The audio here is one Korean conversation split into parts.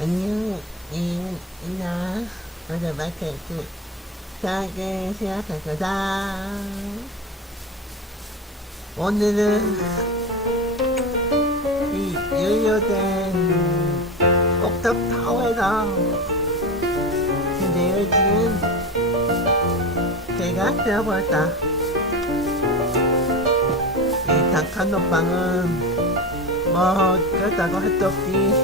안녕, 이, 이나, 오늘 마케트, 자게 시작할 거다. 오늘은 이 유효된 옥탑타워에서 내일 지은 제가 되어버렸다. 이 닭한 오빵은 뭐 그렇다고 할수 없지.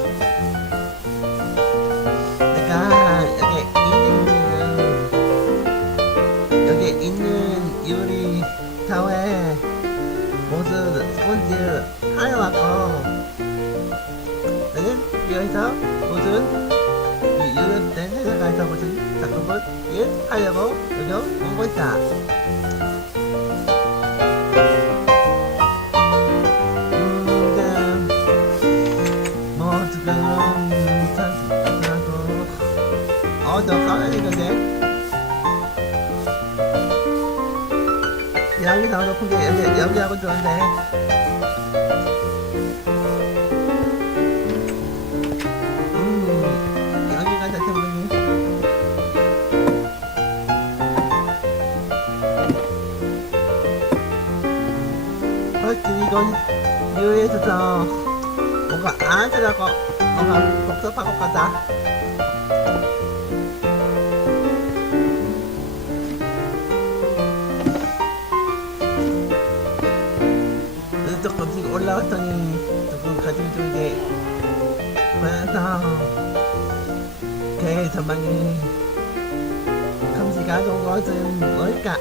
일 하려고 여기 온거 있다. 음, 되는데. 여기 나오는 풍기 여기 여기 하고 좋은데. 어찌 이건 유에서도 뭔가 아들하고 뭔가 복잡하고 가다. 그래서 조금씩 올라갔더니 조금 가슴이 좀 이제 그래서 제 전망이 감시가 좋은 것은 뭘까?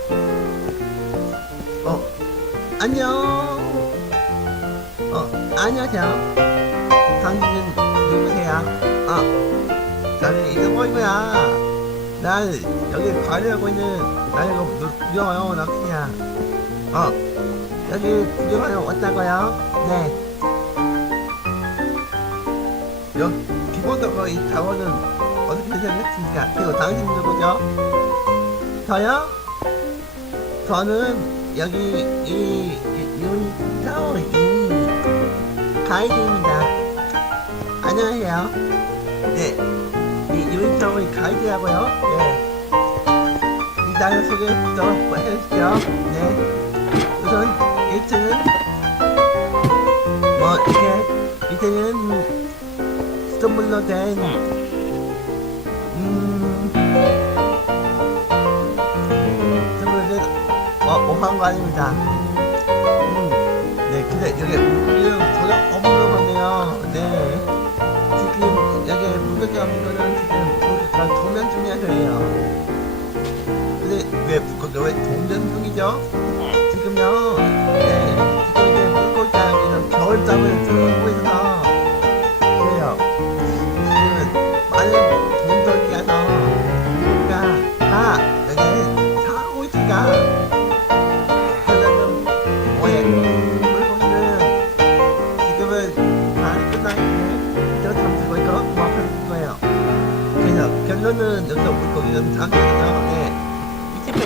어, 안녕. 어, 안녕하세요. 당신은 누구세요? 아, 나는 이승원이고요. 난 여기 관리하고 있는 이거 구경하러 낚시야. 어, 여기 구경하러 왔다고요? 네. 여 기본적으로 이 자원은 어떻게 생겼습니까? 그리고 당신 누구죠? 저요? 저는 여기 이 유니타워 이 가이드입니다. 안녕하세요. 네, 이 유니타워 가이드라고요. 네. 일단 소개 좀 해주시죠. 네. 우선 1층은 뭐 이렇게 밑에는 스톤물로 된 음. 어, 오한관입니다. 음. 네, 근데 여기 물은 없는 거네요. 네. 지금 여기 물고기 없는 거는 지금 물고기가 도면 중이어서예요. 근데 왜 왜 도면 중이죠?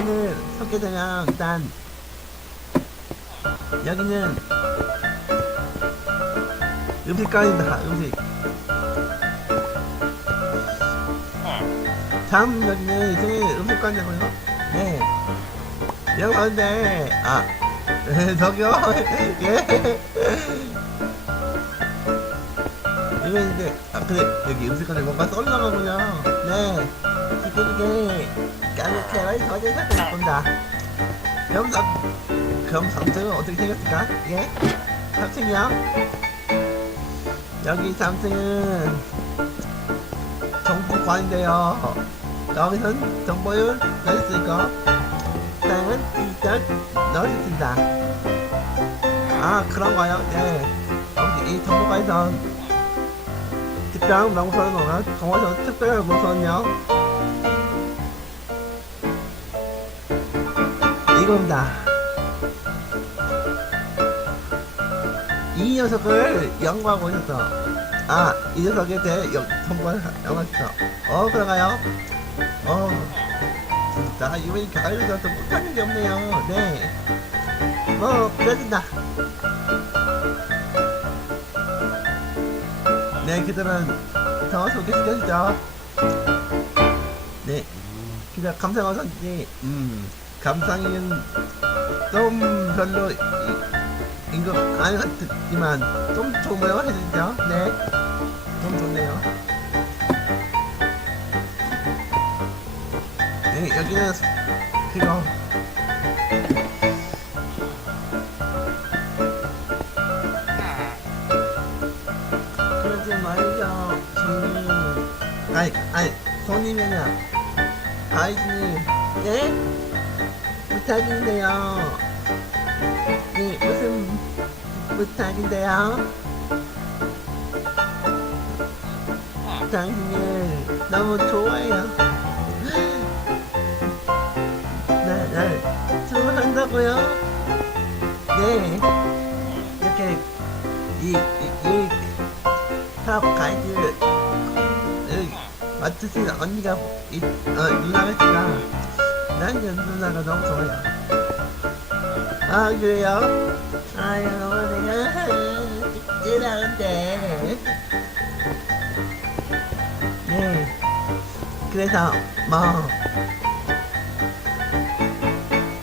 이 책에는 소개되면 일단 여기는 음식관입니다. 음식. 다음 여기는 이제 음식관이고요. 네. 여기 가는데 아 저기요 예. 이거 이제 아 근데 여기 음식관에 뭔가 썰나가군요. 네. 지금 이게 까르케라이 저지 사고 있습니다. 그럼 나 그럼 3층은 어떻게 생겼을까? 예? 3층이요? 여기 3층은 정보관인데요. 여기선 정보를 넣을 수 있고, 땅은 일단 넣을 수 있습니다. 아, 그런가요? 네. 여기 이 정보관에선 특별한 명소는 뭐가 정보에서 특별한 명소는요? 이겁니다. 이 녀석을 연구하고 있었어. 아, 이 녀석에 대해 연, 정보를 연구하고 있어. 어, 그런가요? 어, 진짜 이번에 가을에서 좀 못하는 게 없네요. 네. 뭐, 그래준다. 네, 그들은 더 소개시켜주죠. 네, 그냥 감상어 선지, 음, 감상은 좀 별로 인것 아닌 것 같지만 좀 좋네요 해주죠. 네, 좀 좋네요. 네, 여기는 그거 그러지 말죠. 손님. 아니, 아니, 손님이냐. 아이님, 네? 부탁인데요. 네, 무슨 부탁인데요? 당신을 너무 좋아해요. 네, 네. 좋아한다고요? 네. 이렇게, 이, 이, 이, 사업 가이드를 맡으신 언니가 이, 어, 누나가 있구 나난 누나가 너무 좋아요 아 그래요? 아유 내가 찌라는데 네 그래서 뭐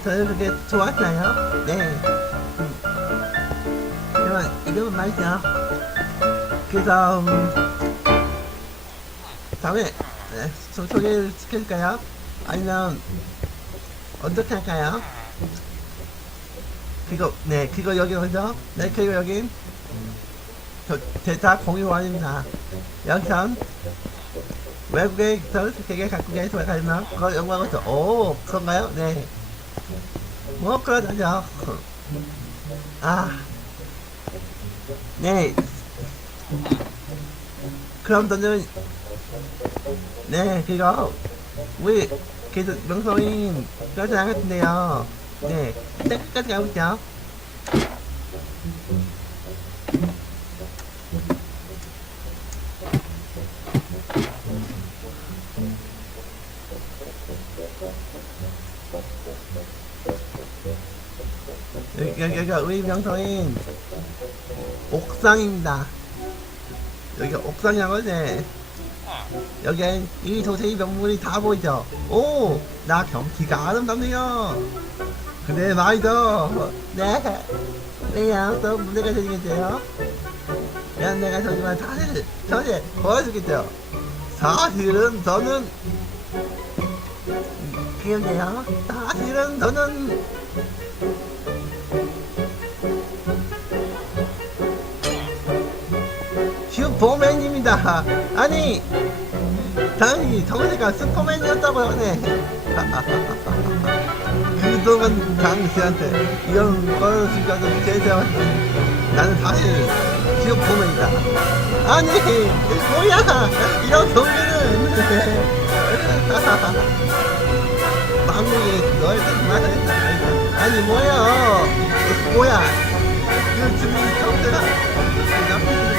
저는 그게 좋았나요? 네 음. 그러면 이름은 말이죠 그래서 음, 다음에 네, 소, 소개를 시킬까요? 아니면 어떻게 할까요? 그거 네 그거 여기 먼저. 네 그리고 여긴 저 대타 공유원입니다. 여기선 외국의 전 세계 각국에서 가면 그거 연구하고 오 그런가요? 네 뭐 그러죠 아 네. 그럼 저는 네 그거 우리 그래도 명성인 그러지 않았는데요. 네 끝까지 가고 있죠. 여기, 여기, 여기가 우리 명성인 옥상입니다. 여기가 옥상이라고 네 여기엔 이 도시의 명물이 다 보이죠 오! 나 경치가 아름답네요 그래 말이죠 네 왜요? 또 문제가 생기겠어요? 면 내가 저지만 사실 전에 보여주겠죠 사실은 저는 그런데요 사실은 저는 슈퍼맨 입니다. 아니, 당연히 정세가 슈퍼맨이었다고 하네. 그동안 당신한테 이런 걸 순간을 제대한테 나는 사실 슈퍼맨이다. 아니, 뭐야, 이런 소리는. 막무게 너의 말했다. 아니, 뭐야, 뭐야, 그 주민 형제가 나쁘니까.